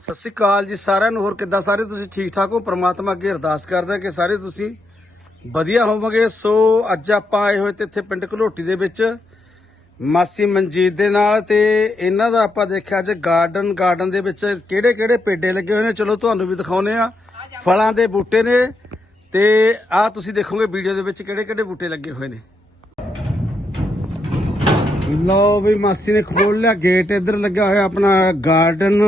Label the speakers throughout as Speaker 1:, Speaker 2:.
Speaker 1: ਸਤਿ ਸ਼੍ਰੀ ਅਕਾਲ ਜੀ ਸਾਰਿਆਂ ਨੂੰ, ਹੋਰ ਕਿੱਦਾਂ? ਸਾਰੇ ਤੁਸੀਂ ਠੀਕ ਠਾਕ ਹੋ? ਪ੍ਰਮਾਤਮਾ ਅੱਗੇ ਅਰਦਾਸ ਕਰਦੇ ਹਾਂ ਕਿ ਸਾਰੇ ਤੁਸੀਂ ਵਧੀਆ ਹੋਵੋਗੇ। ਸੋ ਅੱਜ ਆਪਾਂ ਆਏ ਹੋਏ ਤੇ ਇੱਥੇ ਪਿੰਡ ਘਲੋਟੀ ਦੇ ਵਿੱਚ ਮਾਸੀ ਮਨਜੀਤ ਦੇ ਨਾਲ ਤੇ ਇਹਨਾਂ ਦਾ ਆਪਾਂ ਦੇਖਿਆ ਅੱਜ ਗਾਰਡਨ ਗਾਰਡਨ ਦੇ ਵਿੱਚ ਕਿਹੜੇ ਕਿਹੜੇ ਪੇਡੇ ਲੱਗੇ ਹੋਏ ਨੇ। ਚਲੋ ਤੁਹਾਨੂੰ ਵੀ ਦਿਖਾਉਨੇ ਆ ਫਲਾਂ ਦੇ ਬੂਟੇ ਨੇ ਤੇ ਆ ਤੁਸੀਂ ਦੇਖੋਗੇ ਵੀਡੀਓ ਦੇ ਵਿੱਚ ਕਿਹੜੇ ਕਿਹੜੇ ਬੂਟੇ ਲੱਗੇ ਹੋਏ ਨੇ। ਲਓ ਵੀ ਮਾਸੀ ਨੇ ਖੋਲ ਲਿਆ, ਗੇਟ ਇੱਧਰ ਲੱਗਿਆ ਹੋਇਆ ਆਪਣਾ ਗਾਰਡਨ।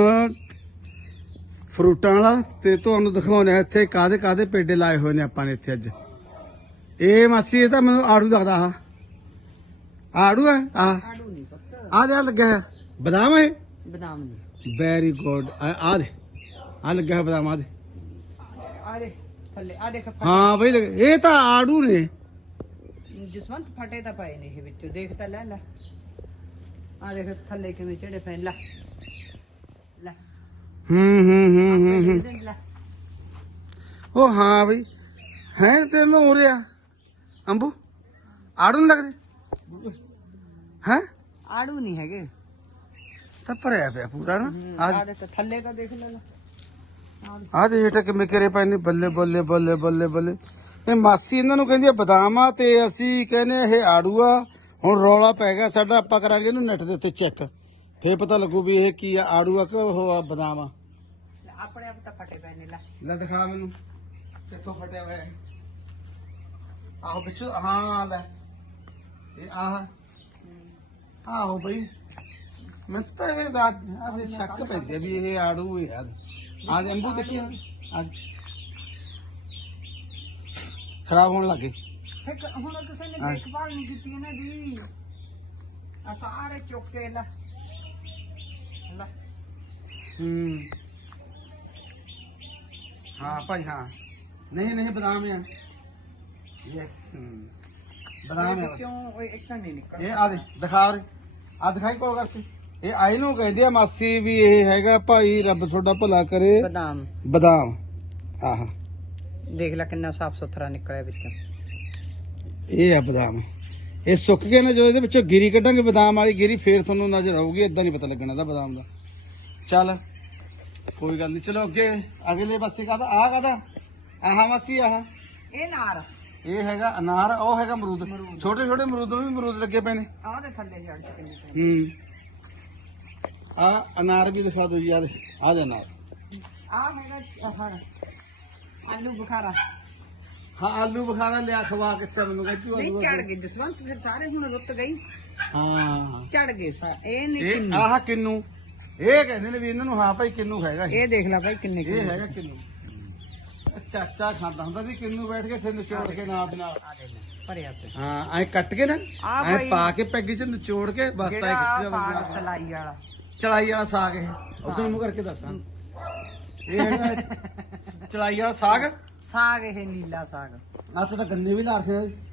Speaker 1: ਫਰੂਟਾਂ ਵਾਲਾ ਤੇ ਤੁਹਾਨੂੰ ਦਿਖਾਉਣੇ ਆ ਇੱਥੇ ਕਾਦੇ ਕਾਦੇ ਪੇਡੇ ਲਾਏ ਹੋਏ ਨੇ ਆਪਾਂ ਨੇ ਇੱਥੇ ਅੱਜ। ਇਹ ਮਾਸੀ ਇਹ ਤਾਂ ਮੈਨੂੰ ਆੜੂ ਲੱਗਦਾ ਆ ਆੜੂ ਹੈ? ਆ
Speaker 2: ਆੜੂ ਨਹੀਂ ਪੁੱਤ।
Speaker 1: ਆ ਦੇ ਲੱਗਿਆ ਹੈ ਬਦਾਮ ਹੈ
Speaker 2: ਬਦਾਮ ਨਹੀਂ।
Speaker 1: ਵੈਰੀ ਗੁੱਡ ਆ ਦੇ। ਆ ਲੱਗਿਆ ਹੈ ਬਦਾਮ ਆ ਦੇ।
Speaker 2: ਆ ਦੇ ਥੱਲੇ ਆ ਦੇਖ
Speaker 1: ਹਾਂ ਬਈ ਲੱਗੇ- ਇਹ ਤਾਂ ਆੜੂ ਨੇ।
Speaker 2: ਜਸਵੰਤ ਫਟੇ ਤਾਂ ਪਏ ਨੇ ਇਹ ਵਿੱਚੋਂ। ਦੇਖ ਤਾਂ ਲੈ ਲੈ। ਆ ਦੇਖ ਥੱਲੇ ਕਿਵੇਂ ਚੜੇ ਪਏ ਲੈ।
Speaker 1: ਹੂੰ ਹੂੰ ਹੂੰ ਹੂੰ ਉਹ ਹਾਂ ਬਈ ਹੈ ਤੈਨੂੰ ਹੋ ਰਿਹਾ? ਅੰਬੂ ਆੜੂ ਨੀ ਲੱਗ ਰਹੇ? ਹੈ?
Speaker 2: ਆੜੂ ਨਹੀਂ ਹੈਗੇ।
Speaker 1: ਤਾਂ ਭਰਿਆ ਪਿਆ ਪੂਰਾ ਨਾ। ਆ
Speaker 2: ਆ ਦੇਖ ਥੱਲੇ ਤਾਂ ਦੇਖ ਲੈ ਲੈ ਆ
Speaker 1: ਦੇ ਹੇਠ ਕਿਵੇਂ ਕਰੇ ਪਏ ਨੇ ਬੱਲੇ ਬੱਲੇ ਬੱਲੇ ਬੱਲੇ ਬੱਲੇ। ਇਹ ਮਾਸੀ ਇਹਨਾਂ ਨੂੰ ਕਹਿੰਦੀ ਆ ਬਦਾਮ ਆ ਤੇ ਅਸੀਂ ਕਹਿੰਦੇ ਆ ਇਹ ਆੜੂ ਆ। ਹੁਣ ਰੌਲਾ ਪੈ ਗਿਆ ਸਾਡਾ ਆਪਾਂ ਕਰਾਂਗੇ ਇਹਨੂੰ ਨੈਟ ਦੇ ਉੱਤੇ ਚੈੱਕ। ਫੇਰ ਪਤਾ ਲੱਗੂ ਵੀ ਇਹ ਕੀ ਆ ਆੜੂ ਆ ਕਿ ਉਹ ਆ ਬਦਾਮ ਆ।
Speaker 2: ਆਪਣੇ ਆਪ ਤਾਂ ਫਟੇ ਪਏ ਨੇ ਲੈ।
Speaker 1: ਲੈ ਦਿਖਾ ਮੈਨੂੰ ਕਿੱਥੋਂ ਫਟਿਆ ਹੋਇਆ ਹੈ ਆਹੋ ਵਿੱਚ ਹਾਂ ਲੈ। ਇਹ ਆਹ। ਆਹੋ ਬਈ ਮੈਂ ਤਾਂ ਇਹ ਰਾਤ ਆਦੇ ਸ਼ੱਕ ਪੈਂਦੇ ਵੀ ਇਹ ਆੜੂ ਹੈ ਯਾਰ ਆਹ ਦੇ ਅੰਬੂ ਦੇਖੀ ਆ? ਖਰਾਬ ਹੋਣ ਲੱਗੇ।
Speaker 2: ਫਿਰ ਹੁਣ ਕਿਸੇ ਨੇ
Speaker 1: ਹਾਂ।
Speaker 2: ਦੇਖਭਾਲ ਨਹੀਂ ਕੀਤੀ ਇਹਨਾਂ ਦੀ। ਆ ਸਾਰੇ ਚੁੱਕ ਕੇ ਲੈ। ਲੈ।
Speaker 1: ਹੂੰ। ਹਾਂ ਭਾਈ ਹਾਂ। ਨਹੀਂ ਨਹੀਂ ਬਦਾਮ ਹੈ ਯੈਸ ਬਦਾਮ ਹੈ ਬਸ।
Speaker 2: ਕਿਉਂ ਉਹ ਇੱਕ ਨਹੀਂ ਨਿਕਲ
Speaker 1: ਇਹ ਆ ਦੇ ਦਿਖਾ ਰੇ ਆ ਦਿਖਾਈ ਕੋਲ ਕਰਕੇ। ਇਹ ਆਈ ਨੂੰ ਕਹਿੰਦੇ ਆ ਮਾਸੀ ਵੀ ਇਹ ਹੈਗਾ ਭਾਈ ਰੱਬ ਤੁਹਾਡਾ ਭਲਾ ਕਰੇ।
Speaker 2: ਬਦਾਮ।
Speaker 1: ਬਦਾਮ। ਆਹ।
Speaker 2: ਦੇਖ ਲੈ ਕਿੰਨਾ ਸਾਫ਼ ਸੁਥਰਾ ਨਿਕਲਿਆ ਵਿੱਚੋਂ।
Speaker 1: ਇਹ ਆ ਬਦਾਮ। ਇਹ ਸੁੱਕ ਗਏ ਨੇ ਜਦੋਂ ਇਹਦੇ ਵਿੱਚੋਂ ਗਿਰੀ ਕੱਢਾਂਗੇ ਬਦਾਮ ਵਾਲੀ ਗਿਰੀ ਫੇਰ ਤੁਹਾਨੂੰ ਨਜ਼ਰ ਆਊਗੀ ਇਦਾਂ ਨਹੀਂ ਪਤਾ ਲੱਗਣਾ ਦਾ ਬਦਾਮ ਦਾ। ਚੱਲ। ਕੋਈ ਗੱਲ ਨਹੀਂ ਚਲੋ ਅੱਗੇ ਅਗਲੇ ਪਾਸੇ ਕਾਹਦਾ? ਆ ਕਾਹਦਾ? ਆਹ ਮਾਸੀ ਆਹ।
Speaker 2: ਇਹ ਨਾਰ
Speaker 1: ਇਹ ਹੈਗਾ ਅਨਾਰ ਉਹ ਹੈਗਾ ਅਮਰੂਦ। ਛੋਟੇ ਛੋਟੇ ਅਮਰੂਦ ਨੂੰ ਵੀ ਅਮਰੂਦ ਲੱਗੇ ਪਏ ਨੇ।
Speaker 2: ਆਹ ਦੇ ਥੱਲੇ
Speaker 1: ਹੂੰ। ਆ ਅਨਾਰ ਵੀ ਦਿਖਾ ਦਿਓ ਜੀ ਆ ਦੇ ਆ ਦੇ ਅਨਾਰ।
Speaker 2: ਆਹ ਹੈਗਾ ਆਹ ਆਲੂ ਬੁਖਾਰਾ।
Speaker 1: ਹਾਂ ਆਲੂ ਬੁਖਾਰਾ ਲਿਆ ਖਵਾ ਕਿੱਥੇ ਮੈਨੂੰ ਕਹਿੰਦੀ
Speaker 2: ਨਹੀਂ ਚੜ ਗਏ ਜਸਵੰਤ ਫਿਰ ਸਾਰੇ ਹੁਣ ਰੁੱਤ ਗਈ।
Speaker 1: ਹਾਂ।
Speaker 2: ਚੜ ਗਏ ਸਾ ਇਹ ਨਹੀਂ
Speaker 1: ਇਹ ਆਹ ਕਿੰਨੂ? ਇਹ ਕਹਿੰਦੇ ਨੇ ਵੀ ਇਹਨਾਂ ਨੂੰ ਹਾਂ ਭਾਈ ਕਿੰਨੂ ਹੈਗਾ ਇਹ
Speaker 2: ਇਹ ਦੇਖ ਲੈ ਭਾਈ ਕਿੰਨੇ
Speaker 1: ਇਹ ਹੈਗਾ ਕਿੰਨੂ। ਚਾਚਾ ਖਾਂਦਾ ਹੁੰਦਾ ਸੀ ਕਿੰਨੂ ਬੈਠ ਕੇ ਇੱਥੇ ਨਿਚੋੜ ਕੇ ਨਾਲ ਦੇ ਨਾਲ।
Speaker 2: ਆ ਦੇ ਲੈ ਭਰਿਆ ਤੇ
Speaker 1: ਹਾਂ ਐ ਕੱਟ ਕੇ ਨਾ
Speaker 2: ਆਹ
Speaker 1: ਐ
Speaker 2: ਭਾਈ-
Speaker 1: ਪਾ ਕੇ ਪੈਗੀ ਚ ਨਿਚੋੜ ਕੇ ਬਸ ਐ
Speaker 2: ਜਿਹੜਾ ਸਲਾਈ ਵਾਲਾ।
Speaker 1: ਚਲਾਈ ਵਾਲਾ ਸਾਗ ਇਹ। ਉਧਰ ਮੂੰਹ ਕਰਕੇ ਦੱਸਾਂ। ਇਹ ਹੈਗਾ ਚਲਾਈ ਵਾਲਾ ਸਾਗ।
Speaker 2: ਸਾਗ ਇਹ ਨੀਲਾ ਸਾਗ।
Speaker 1: ਆਹ ਤਾਂ ਗੰਨੇ ਵੀ ਲਾ ਰੱਖੇ ਨੇ।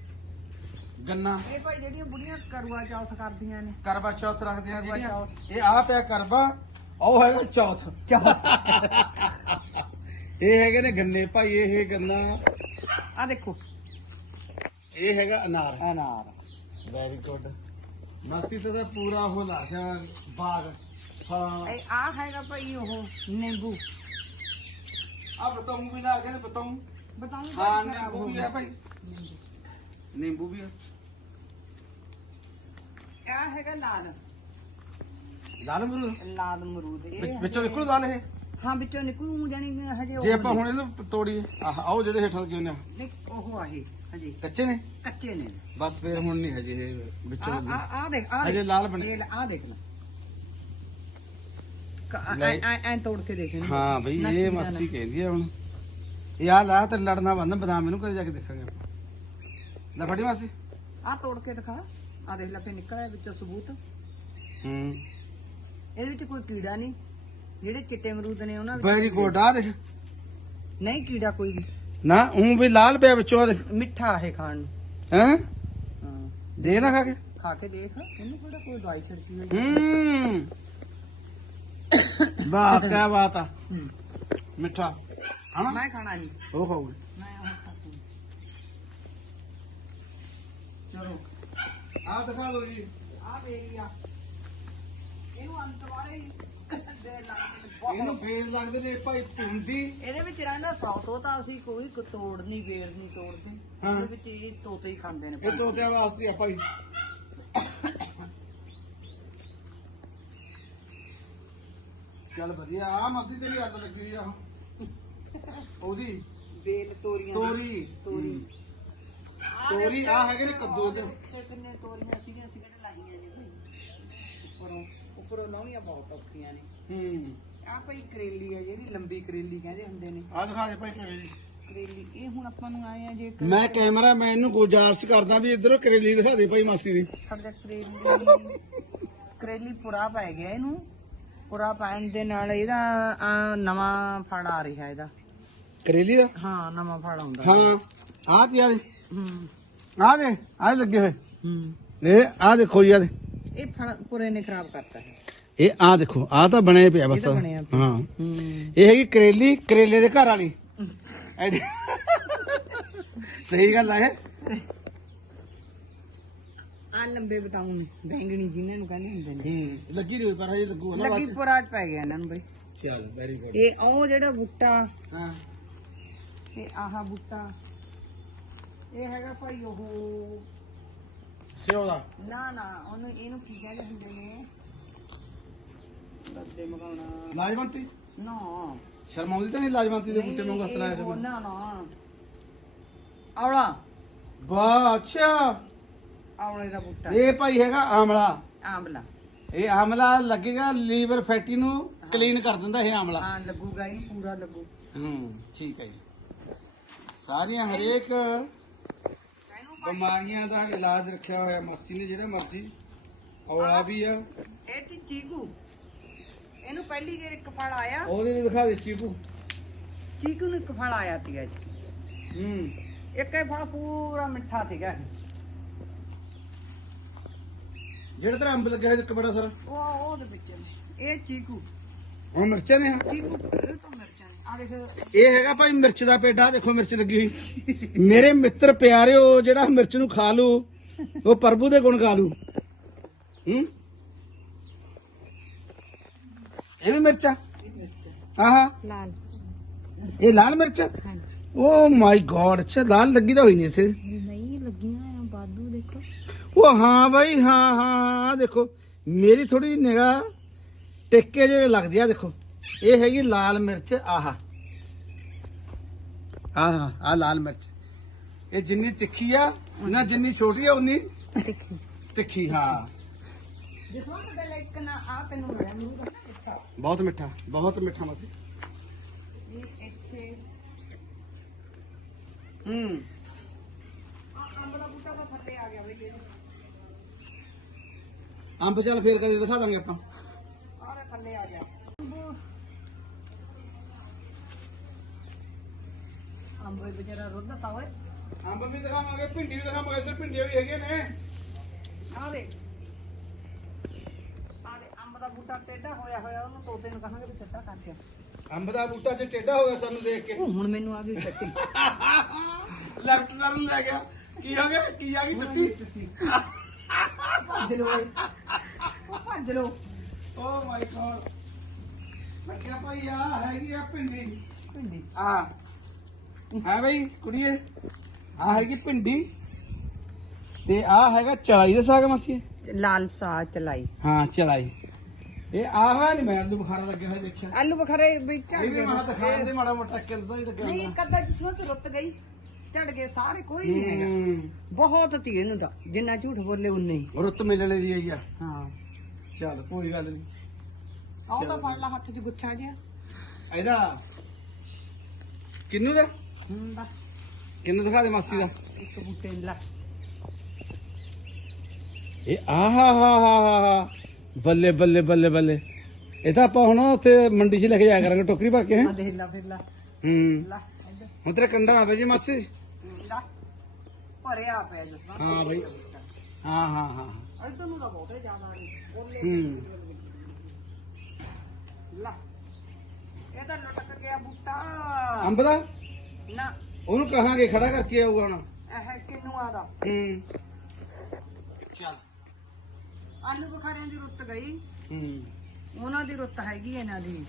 Speaker 1: ਗੰਨਾ।
Speaker 2: ਇਹ ਭਾਈ ਜਿਹੜੀਆਂ ਬੁੜੀਆਂ ਕਰਵਾ ਚੌਥ ਕਰਦੀਆਂ ਨੇ।
Speaker 1: ਕਰਵਾ ਚੌਥ ਰੱਖਦੇ ਆ ਜਿਹੜੀਆਂ।
Speaker 2: ਚੌਥ।
Speaker 1: ਇਹ ਆ ਪਿਆ ਕਰਵਾ ਉਹ ਹੈਗਾ ਚੌਥ। ਇਹ ਹੈਗੇ ਨੇ ਗੰਨੇ। ਭਾਈ ਇਹ ਗੰਨਾ।
Speaker 2: ਆ ਦੇਖੋ।
Speaker 1: ਇਹ ਹੈਗਾ ਅਨਾਰ।
Speaker 2: ਅਨਾਰ।
Speaker 1: ਵੈਰੀ ਗੁੱਡ ਮਾਸੀ ਤੇ ਤਾਂ ਪੂਰਾ ਉਹ ਲਾ ਗਿਆ ਬਾਗ। ਫਲਾਂ
Speaker 2: ਇਹ ਆ ਹੈਗਾ ਭਾਈ ਉਹ ਨਿੰਬੂ।
Speaker 1: ਆ ਬਤਾਉਂ ਵੀ ਲਾ ਕੇ ਨੇ ਬਤਾਉਂ
Speaker 2: ਬਤਾਉਂ
Speaker 1: ਹਾਂ ਨਿੰਬੂ ਵੀ ਹੈ ਭਾਈ। ਨਿੰਬੂ ਵੀ ਹੈ।
Speaker 2: ਆ ਹੈਗਾ ਲਾਲ?
Speaker 1: ਲਾਲ ਅਮਰੂਦ?
Speaker 2: ਲਾਲ ਅਮਰੂਦ
Speaker 1: ਵਿੱਚ-
Speaker 2: ਇਹ
Speaker 1: ਵਿੱਚੋਂ ਨਿਕਲੂ ਲਾਲ ਇਹ?
Speaker 2: ਹਾਂ ਵਿੱਚੋਂ ਨਿਕਲੂ ਜਾਨੀ ਕਿ ਹਜੇ ਉਹ
Speaker 1: ਜੇ ਆਪਾਂ ਹੁਣ ਇਹਨੂੰ ਤੋੜੀਏ। ਆਹ ਆਓ ਜਿਹੜੇ ਹੇਠਾਂ ਲੱਗੇ ਨੇ।
Speaker 2: ਨਹੀਂ ਉਹ ਆ ਇਹ ਹਜੇ।
Speaker 1: ਕੱਚੇ ਨੇ?
Speaker 2: ਕੱਚੇ ਨੇ।
Speaker 1: ਬਸ ਫੇਰ ਹੁਣ ਨਹੀਂ ਹਜੇ ਇਹ
Speaker 2: ਆ
Speaker 1: ਵਿੱਚੋਂ
Speaker 2: ਆ
Speaker 1: ਲੱਗੇ।
Speaker 2: ਆ ਦੇਖ ਆ
Speaker 1: ਹਜੇ
Speaker 2: ਦੇਖ।
Speaker 1: ਲਾਲ ਬਣੇ।
Speaker 2: ਇਹ ਆ ਦੇਖ ਲੈ ਕ-
Speaker 1: ਲੈ।
Speaker 2: ਐ- ਐ ਐ ਤੋੜ ਕੇ ਦੇਖ ਇਹਨੂੰ।
Speaker 1: ਹਾਂ ਬਈ
Speaker 2: ਨਾ
Speaker 1: ਇਹ
Speaker 2: ਕੀੜਾ
Speaker 1: ਮਾਸੀ ਕਹਿੰਦੀ ਆ ਹੁਣ। ਇਹ ਆ ਲਾ ਤੇ ਲੜਨਾ ਬੰਦ ਬਦਾਮ ਇਹਨੂੰ ਕਦੇ ਜਾ ਕੇ ਦੇਖਾਂਗੇ ਆਪਾਂ। ਲੈ ਫੜੀ ਮਾਸੀ।
Speaker 2: ਆ ਤੋੜ ਕੇ ਦਿਖਾ। ਆ ਦੇਖ ਲੈ ਫੇ ਨਿਕਲਿਆ ਵਿੱਚੋਂ ਸਬੂਤ।
Speaker 1: ਹੂੰ।
Speaker 2: ਇਹਦੇ ਵਿੱਚ ਕੋਈ ਕੀੜਾ ਨਹੀਂ। ਜਿਹੜੇ ਚਿੱਟੇ ਅਮਰੂਦ ਨੇ ਉਹਨਾਂ ਵਿੱਚ
Speaker 1: ਵੈਰੀ ਗੁੱਡ ਆ ਦੇਖ।
Speaker 2: ਨਹੀਂ ਕੀੜਾ ਕੋਈ ਵੀ।
Speaker 1: ਨਾ ਉਹ ਵੀ ਲਾਲ ਪਿਆ ਵਿੱਚੋਂ ਆ ਦੇਖ।
Speaker 2: ਮਿੱਠਾ ਹੈ ਖਾਣ ਨੂੰ।
Speaker 1: ਹੈ?
Speaker 2: ਹਾਂ।
Speaker 1: ਦੇ ਨਾ ਖਾ ਕੇ।
Speaker 2: ਖਾ ਕੇ ਦੇਖ ਇਹਨੂੰ ਕਿਹੜਾ ਕੋਈ ਦਵਾਈ ਛਿੜਕੀ ਹੋਈ।
Speaker 1: ਹੂੰ। ਵਾਹ ਕੀ ਬਾਤ ਆ।
Speaker 2: ਹੂੰ।
Speaker 1: ਮਿੱਠਾ। ਹਾਂ
Speaker 2: ਮੈਂ ਖਾਣਾ ਨਹੀਂ
Speaker 1: ਉਹ ਖਾਊਗੀ।
Speaker 2: ਮੈਂ ਉਹ ਖਾਣਾ ਚਲੋ।
Speaker 1: ਆ ਦਿਖਾ ਲਓ ਜੀ।
Speaker 2: ਆ ਮੇਰੀ ਆ। ਇਹਨੂੰ ਅੰਤ ਵਾਲੇ ਦੇ ਲੱਗ
Speaker 1: ਇਹਨੂੰ ਫੇਰ ਲੱਗਦੇ ਨੇ ਭਾਈ ਪਿੰਡੀ
Speaker 2: ਇਹਦੇ ਵਿੱਚ ਰਹਿੰਦਾ ਸੌ ਤੋਤਾ ਅਸੀਂ ਕੋਈ ਕ- ਤੋੜ ਨਹੀਂ ਵੇਰ ਨਹੀਂ ਤੋੜਦੇ।
Speaker 1: ਹਾਂ।
Speaker 2: ਇਹਦੇ ਵਿੱਚ ਇਹ ਤੋਤੇ ਹੀ ਖਾਂਦੇ ਨੇ
Speaker 1: ਇਹ ਤੋਤਿਆਂ ਵਾਸਤੇ ਆ ਭਾਈ। ਚੱਲ ਵਧੀਆ ਆ ਮਸੀ ਤੇ ਵੀ ਅੱਗ ਲੱਗੀ ਆ। ਉਹਦੀ
Speaker 2: ਬੇਲ ਤੋਰੀਆਂ।
Speaker 1: ਤੋਰੀ।
Speaker 2: ਤੋਰੀ।
Speaker 1: ਤੋਰੀ ਆ ਹੈਗੇ ਨੇ ਕੱਦੂ ਦੇ
Speaker 2: ਕਿੰਨੇ ਤੋਰੀਆਂ ਸੀਗੀਆਂ ਅਸੀਂ ਕਿਹੜੇ ਲਾਈਆਂ ਨੇ ਭਾਈ ਉੱਪਰੋਂ ਉੱਪਰੋਂ ਲਾਉਣੀਆਂ ਬਹੁਤ ਔਖੀਆਂ ਨੇ।
Speaker 1: ਹੂੰ।
Speaker 2: ਆਹ ਭਾਈ ਕਰੇਲੀ ਆ ਜਿਹੜੀ ਲੰਬੀ ਕਰੇਲੀ ਕਹਿੰਦੇ ਹੁੰਦੇ ਨੇ।
Speaker 1: ਆ ਦਿਖਾ ਦੇ ਭਾਈ
Speaker 2: ਕਰੇਲੀ। ਇਹ ਹੁਣ ਆਪਾਂ ਨੂੰ ਆਏ ਆ ਜੇ
Speaker 1: ਮੈਂ ਕੈਮਰਾ ਮੈਨ ਨੂੰ ਗੁਜ਼ਾਰਿਸ਼ ਕਰਦਾ ਵੀ ਇਧਰੋਂ ਕਰੇਲੀ ਦਿਖਾ ਦੇ ਭਾਈ ਮਾਸੀ ਦੀ।
Speaker 2: ਸਾਡਾ ਕਰੇਲੀ ਕਰੇਲੀ ਪੁਰਾ ਪੈ ਗਿਆ ਇਹਨੂੰ। ਪੁਰਾ ਪੈਣ ਦੇ ਨਾਲ ਇਹਦਾ ਨਵਾਂ ਫੜ ਆ ਰਿਹਾ ਇਹਦਾ।
Speaker 1: ਕਰੇਲੀ ਦਾ?
Speaker 2: ਹਾਂ ਨਵਾਂ ਫੜ ਆਉਂਦਾ।
Speaker 1: ਹਾਂ। ਆ ਤੇ ਆ
Speaker 2: ਹੂੰ
Speaker 1: ਆ ਦੇ ਆ ਲੱਗੇ ਹੋਏ।
Speaker 2: ਹੂੰ।
Speaker 1: ਇਹ ਆ ਦੇਖੋ ਜੀ ਆ ਦੇ।
Speaker 2: ਇਹ ਫਲ ਪੁਰੇ ਨੇ ਖਰਾਬ ਕਰਤਾ ਹੈ
Speaker 1: ਇਹ ਆ ਦੇਖੋ ਆ ਤਾਂ ਬਣਿਆ ਪਿਆ ਬਸ।
Speaker 2: ਇਹ ਤਾਂ ਬਣਿਆ ਪਿਆ।
Speaker 1: ਹਾਂ।
Speaker 2: ਹੂੰ।
Speaker 1: ਇਹ ਹੈਗੀ ਕਰੇਲੀ ਕਰੇਲੇ ਦੇ ਘਰ ਵਾਲੀ। ਐਡੀ- ਸਹੀ ਗੱਲ ਹੈ
Speaker 2: ਆ ਲੰਬੇ ਬਤਾਉ ਨੇ ਬੈਂਗਣੀ ਜਿਨ੍ਹਾਂ ਨੂੰ ਕਹਿੰਦੇ ਹੁੰਦੇ ਨੇ।
Speaker 1: ਹੂੰ ਲੱਗੀ ਹੋਈ ਪਰ ਹਜੇ ਲੱਗੂ
Speaker 2: ਲੱਗੀ ਪੁਰਾ ਚ ਪੈ ਗਿਆ ਇਹਨਾਂ ਨੂੰ ਬਈ।
Speaker 1: ਚੱਲ ਵੈਰੀ ਗੁੱਡ
Speaker 2: ਇਹ ਉਹ ਜਿਹੜਾ ਬੂਟਾ
Speaker 1: ਹਾਂ।
Speaker 2: ਤੇ ਆਹ ਬੂਟਾ। ਇਹ ਹੈਗਾ ਭਾਈ ਉਹ
Speaker 1: ਸਿਓ ਦਾ
Speaker 2: ਨਾ ਨਾ ਉਹਨੂੰ ਇਹਨੂੰ ਕੀ ਕਹਿੰਦੇ ਹੁੰਦੇ ਨੇ? ਦੱਦੇ ਮਗਾਉਣਾ।
Speaker 1: ਲਾਜਵੰਤੀ?
Speaker 2: ਨਾ।
Speaker 1: ਸ਼ਰਮਾਉਂਦੀ ਤਾਂ ਨਹੀਂ ਲਾਜਵੰਤੀ ਦੇ ਬੂਟੇ ਨੂੰ ਹੱਥ ਲਾਇਆ
Speaker 2: ਉਹ ਨਾ ਨਾ। ਆਵਲਾ
Speaker 1: ਵਾਹ ਅੱਛਾ।
Speaker 2: ਆਵਲੇ ਦਾ ਬੂਟਾ।
Speaker 1: ਇਹ ਭਾਈ ਹੈਗਾ ਆਮਲਾ
Speaker 2: ਆਂਬਲਾ
Speaker 1: ਇਹ ਆਮਲਾ ਲੱਗੇਗਾ ਲੀਵਰ ਫੈਟੀ ਨੂੰ ਕਲੀਨ ਕਰ ਦਿੰਦਾ ਇਹ ਆਮਲਾ
Speaker 2: ਹਾਂ ਲੱਗੂਗਾ ਇਹਨੂੰ ਪੂਰਾ ਲੱਗੂ।
Speaker 1: ਹੂੰ ਠੀਕ ਹੈ ਜੀ। ਸਾਰੀਆਂ ਹਰੇਕ ਬਿਮਾਰੀਆਂ ਦਾ ਇਲਾਜ ਰੱਖਿਆ ਹੋਇਆ ਮਾਸੀ ਨੇ ਜਿਹੜਾ ਮਰਜ਼ੀ। ਔਲਾ ਵੀ ਆ।
Speaker 2: ਇਹ ਕੀ ਚੀਕੂ? ਇਹਨੂੰ ਪਹਿਲੀ ਵਾਰ ਇੱਕ ਫਲ ਆਇਆ।
Speaker 1: ਉਹਦੇ ਵੀ ਦਿਖਾ ਦੇ ਚੀਕੂ।
Speaker 2: ਚੀਕੂ ਨੂੰ ਇੱਕ ਫਲ ਆਇਆ ਸੀਗਾ ਜੀ।
Speaker 1: ਹੂੰ।
Speaker 2: ਇੱਕ ਇਹ ਫਲ ਪੂਰਾ ਮਿੱਠਾ ਸੀਗਾ।
Speaker 1: ਜਿਹੜਾ ਤੇਰਾ ਅੰਬ ਲੱਗਿਆ ਹੋਇਆ ਇੱਕ ਬੜਾ ਸਾਰਾ।
Speaker 2: ਉਹ ਉਹਦੇ ਵਿੱਚ। ਇਹ
Speaker 1: ਨੇ।
Speaker 2: ਚੀਕੂ। ਤਾਂ ਮਿਰਚਾਂ ਨੇ
Speaker 1: ਇਹ ਹੈਗਾ ਭਾਈ ਮਿਰਚ ਦਾ ਪੇਡਾ ਦੇਖੋ ਮਿਰਚ ਲੱਗੀ ਹੋਈ। ਮੇਰੇ ਮਿੱਤਰ ਪਿਆਰਿਓ ਜਿਹੜਾ ਮਿਰਚ ਨੂੰ ਖਾ ਲੂ ਉਹ ਪ੍ਰਭੂ ਦੇ ਗੁਣ ਗਾ ਲੂ। ਹੂੰ? ਇਹ ਵੀ ਮਿਰਚਾ ਆਹਾ।
Speaker 2: ਲਾਲ।
Speaker 1: ਇਹ ਲਾਲ ਮਿਰਚ?
Speaker 2: ਹਾਂਜੀ।
Speaker 1: ਓ ਮਾਈ ਗॉड ਅੱਛਾ ਲਾਲ ਲੱਗੀ ਤਾਂ ਹੋਈ ਨਹੀਂ ਇੱਥੇ।
Speaker 2: ਨਹੀਂ ਲੱਗੀਆਂ ਆ ਬਾਦੂ ਦੇਖੋ।
Speaker 1: ਉਹ ਹਾਂ ਬਾਈ ਹਾਂ ਹਾਂ ਦੇਖੋ। ਮੇਰੀ ਥੋੜੀ ਨਿਗਾਹ ਟਿੱਕੇ ਜਿਹੇ ਲੱਗਦੀ ਆ ਦੇਖੋ। ਇਹ ਹੈਗੀ ਲਾਲ ਮਿਰਚ ਆਹਾ। ਆਹਾ ਆ ਲਾਲ ਮਿਰਚ। ਇਹ ਜਿੰਨੀ ਤਿੱਖੀ ਆ ਨਾ ਜਿੰਨੀ ਛੋਟੀ ਆ ਉਨੀ ਤਿੱਖੀ। ਹਾਂ। ਬਹੁਤ ਮਿੱਠਾ ਬਹੁਤ ਮਿੱਠਾ ਮਸੀ। ਹੂੰ।
Speaker 2: ਅੰਬ ਦਾ ਬੂਟਾ ਤਾਂ ਥੱਲੇ ਆ ਗਿਆ ਬਈ ਇਹ
Speaker 1: ਅੰਬ ਚੱਲ ਫੇਰ ਕਦੇ ਦਿਖਾ ਦਾਂਗੇ ਆਪਾਂ।
Speaker 2: ਥੱਲੇ ਆ ਗਿਆ ਅੰਬ ਵੀ ਵਿਚਾਰਾ ਰੁੱਧਤਾ ਓਏ।
Speaker 1: ਅੰਬ ਵੀ ਦਿਖਾਵਾਂਗੇ ਭਿੰਡੀ ਵੀ ਦਿਖਾਵਾਂਗੇ ਇੱਧਰ ਭਿੰਡੀਆਂ ਵੀ ਹੈਗੀਆਂ ਨੇ।
Speaker 2: ਆ ਦੇ ਆ ਦੇ ਅੰਬ ਦਾ ਬੂਟਾ ਟੇਢਾ ਹੋਇਆ ਹੋਇਆ ਉਹਨੂੰ ਤੋਤੇ ਨੂੰ ਕਹਾਂਗੇ ਵੀ ਛੱਟਾ ਕਰਕੇ
Speaker 1: ਅੰਬ ਦਾ ਬੂਟਾ ਚ ਟੇਢਾ ਹੋ ਗਿਆ ਸਾਨੂੰ ਦੇਖ ਕੇ।
Speaker 2: ਹੁਣ ਮੈਨੂੰ ਆ ਗਈ ਛੱਟੀ
Speaker 1: ਲੈਫਟ ਟਰਨ ਲੈ ਗਿਆ। ਕੀ ਹੋ ਗਿਆ? ਕੀ ਆ ਗਈ ਟੱਟੀ।
Speaker 2: ਭੱਜ ਲੋ ਭੱਜ ਲੋ
Speaker 1: ਓ ਮਾਈ ਗॉड ਮੈਂ ਕਿਹਾ ਭਾਈ ਆ ਹੈਗੀ ਆ ਭਿੰਡੀ।
Speaker 2: ਭਿੰਡੀ?
Speaker 1: ਆ ਹੈ ਬਈ ਕੁੜੀਏ? ਆ ਹੈਗੀ ਭਿੰਡੀ। ਤੇ ਆ ਹੈਗਾ ਚਲਾਈ ਦਾ ਸਾਗ ਮਸੀ।
Speaker 2: ਲਾਲ ਸਾ ਚਲਾਈ।
Speaker 1: ਹਾਂ ਚਲਾਈ। ਇਹ ਆਹ ਨਹੀਂ ਮੈਂ ਆਲੂ ਬੁਖਾਰਾ ਲੱਗਿਆ ਹੋਇਆ ਦੇਖਿਆ।
Speaker 2: ਆਲੂ ਬਖਾਰੇ ਵੀ ਝੜ
Speaker 1: ਇਹ ਵੀ
Speaker 2: ਗਏ
Speaker 1: ਮਹਾ ਦਿਖਾਣ ਦੇ ਮਾੜਾ ਮੋਟਾ ਕਿਲਦਾ ਹੀ ਲੱਗਿਆ
Speaker 2: ਨਹੀਂ
Speaker 1: ਹੁੰਦਾ
Speaker 2: ਕਦਰ ਕਿਸਮਤ ਰੁੱਤ ਗਈ। ਝੜ ਗਏ ਸਾਰੇ ਕੋਈ ਨਹੀਂ ਹੈਗਾ।
Speaker 1: ਹੂੰ।
Speaker 2: ਬਹੁਤ ਤੀ ਇਹਨੂੰ ਦਾ ਜਿੰਨਾ ਝੂਠ ਬੋਲੇ ਉਨੇ ਹੀ।
Speaker 1: ਰੁੱਤ ਮਿਲਣੇ ਦੀ ਹੈਗੀ ਆ।
Speaker 2: ਹਾਂ।
Speaker 1: ਚੱਲ ਕੋਈ ਗੱਲ ਨਹੀਂ
Speaker 2: ਆਹ ਤਾਂ ਫੜ ਲਾ ਹੱਥ 'ਚ ਗੁੱਛਾ ਜਿਹਾ।
Speaker 1: ਇਹਦਾ ਕਿੰਨੂ ਦਾ?
Speaker 2: ਹੂੰ ਬਸ
Speaker 1: ਕਿੰਨੂ ਦਿਖਾ ਦੇ ਮਾਸੀ ਦਾ।
Speaker 2: ਇੱਕ ਬੂਟੇ ਨੂੰ ਲਾ।
Speaker 1: ਇਹ ਆਹਾ ਹਾ ਹਾ ਹਾ ਹਾ ਬੱਲੇ ਬੱਲੇ ਬੱਲੇ ਬੱਲੇ। ਇਹ ਤਾਂ ਆਪਾਂ ਹੁਣ ਉੱਥੇ ਮੰਡੀ 'ਚ ਲੈ ਕੇ ਜਾਇਆ ਕਰਾਂਗੇ ਟੋਕਰੀ ਭਰ ਕੇ ਹੈਂ?
Speaker 2: ਆ ਦੇਖ ਲਾ ਫਿਰ ਲਾ।
Speaker 1: ਹੂੰ।
Speaker 2: ਲਾ ਇੱਧਰ।
Speaker 1: ਹੁਣ ਤੇਰਾ ਕੰਡਾ ਨਾ ਜੀ ਮਾਸੀ।
Speaker 2: ਹੂੰ, ਲਾ। ਭਰਿਆ ਪਿਆ ਜਸਮਾ
Speaker 1: ਹਾਂ ਬਈ। ਹਾਂ ਹਾਂ ਹਾਂ।
Speaker 2: ਇੱਧਰ ਨੂੰ ਤਾਂ ਬਹੁਤੇ ਜ਼ਿਆਦਾ ਨਹੀਂ। ਬੋਲੇ
Speaker 1: ਹੂੰ।
Speaker 2: ਲਾ ਇਹ ਤਾਂ ਲਟਕ ਗਿਆ ਬੂਟਾ।
Speaker 1: ਅੰਬ ਦਾ?
Speaker 2: ਨਾ।
Speaker 1: ਉਹਨੂੰ ਕਹਾਂਗੇ ਖੜਾ ਕਰਕੇ ਆਊਗਾ ਹੁਣ।
Speaker 2: ਇਹ ਕਿਨੂਆ ਦਾ?
Speaker 1: ਹੂੰ। ਚੱਲ।
Speaker 2: ਆਲੂ ਬੁਖਾਰਿਆਂ ਦੀ ਰੁੱਤ ਗਈ।
Speaker 1: ਹੂੰ।
Speaker 2: ਉਹਨਾਂ ਦੀ ਰੁੱਤ ਹੈਗੀ ਇਹਨਾਂ ਦੀ।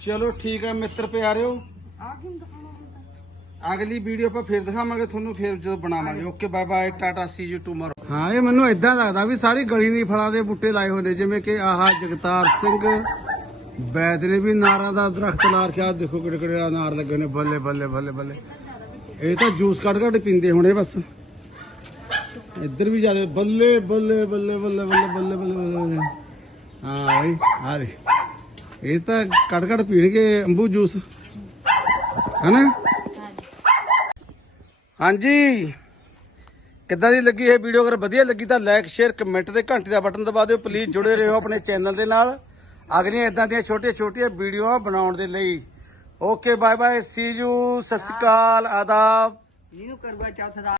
Speaker 1: ਚਲੋ ਠੀਕ ਹੈ ਮਿੱਤਰ ਪਿਆਰਿਓ।
Speaker 2: ਆ ਦਿਖਾਉਣਾ
Speaker 1: ਅਗਲੀ ਵੀਡੀਓ ਆਪਾਂ ਫੇਰ ਦਿਖਾਵਾਂਗੇ ਤੁਹਾਨੂੰ ਫੇਰ ਜਦੋਂ ਬਣਾਵਾਂਗੇ। Okay bye bye tata see you tomorrow. ਹਾਂ, ਇਹ ਮੈਨੂੰ ਇਦਾਂ ਲੱਗਦਾ ਵੀ ਸਾਰੀ ਗਲੀ ਦੀ ਫਲਾਂ ਦੇ ਬੂਟੇ ਲਾਏ ਹੋਏ ਨੇ, ਜਿਵੇਂ ਕਿ ਆਹ ਜਗਤਾਰ ਸਿੰਘ, ਵੈਦ ਨੇ ਵੀ ਨਾਰਾਂ ਦਾ ਦਰਖਤ ਲਾ ਰੱਖਿਆ, ਦੇਖੋ ਕਿਹੜੇ ਕਿਹੜੇ ਅਨਾਰ ਲੱਗੇ ਨੇ, ਬੱਲੇ ਬੱਲੇ ਬੱਲੇ ਬੱਲੇ। ਇਹ ਤਾਂ ਜੂਸ ਕੱਢ ਕੱਢ ਪੀਂਦੇ ਹੋਣੇ ਬਸ। ਇੱਧਰ ਵੀ ਜ਼ਿਆਦਾ ਬੱਲੇ ਬੱਲੇ ਬੱਲੇ ਬੱਲੇ ਬੱਲੇ ਬੱਲੇ ਬੱਲੇ ਬੱਲੇ ਹਾਂ ਬਈ, ਆ ਦੇ ਇਹ ਤਾਂ ਕੱਢ ਕੱਢ ਪੀਣਗੇ ਅੰਬੂ ਜੂਸ। ਹੈਨਾ? ਹਾਂਜੀ। ਕਿੱਦਾਂ ਦੀ ਲੱਗੀ ਇਹ ਵੀਡੀਓ ਅਗਰ ਵਧੀਆ ਲੱਗੀ ਤਾਂ ਲਾਈਕ ਸ਼ੇਅਰ ਕਮੈਂਟ ਤੇ ਘੰਟੀ ਦਾ ਬਟਨ ਦਬਾ ਦਿਓ। ਪਲੀਜ਼ ਜੁੜੇ ਰਹੋ ਆਪਣੇ ਚੈਨਲ ਦੇ ਨਾਲ। ਅਗਲੀਆਂ ਇਦਾਂ ਦੀਆਂ ਛੋਟੀਆਂ ਛੋਟੀਆਂ ਵੀਡੀਓਆਂ ਬਣਾਉਣ ਦੇ ਲਈ। Okay bye bye see you ਸਤਿ ਸ਼੍ਰੀ ਅਕਾਲ। ਆਦਾਬ।
Speaker 2: ਜਿਹਨੂੰ ਕਰਵਾ ਚੌਥ ਦਾ